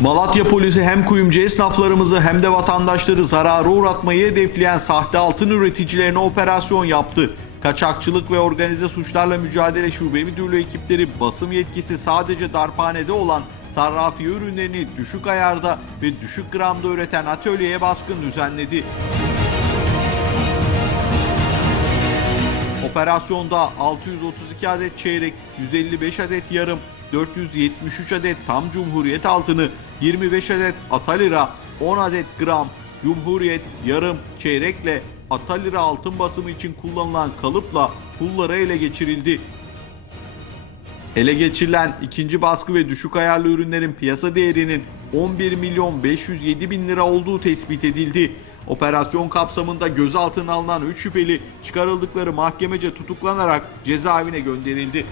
Malatya polisi hem kuyumcu esnaflarımızı hem de vatandaşları zarara uğratmayı hedefleyen sahte altın üreticilerine operasyon yaptı. Kaçakçılık ve organize suçlarla mücadele şube müdürlüğü ekipleri basım yetkisi sadece darphanede olan sarrafiye ürünlerini düşük ayarda ve düşük gramda üreten atölyeye baskın düzenledi. Operasyonda 632 adet çeyrek, 155 adet yarım, 473 adet tam cumhuriyet altını, 25 adet atalira, 10 adet gram, cumhuriyet, yarım, çeyrekle atalira altın basımı için kullanılan kalıpla pullara ele geçirildi. Ele geçirilen ikinci baskı ve düşük ayarlı ürünlerin piyasa değerinin 11 milyon 507 bin lira olduğu tespit edildi. Operasyon kapsamında gözaltına alınan 3 şüpheli çıkarıldıkları mahkemece tutuklanarak cezaevine gönderildi.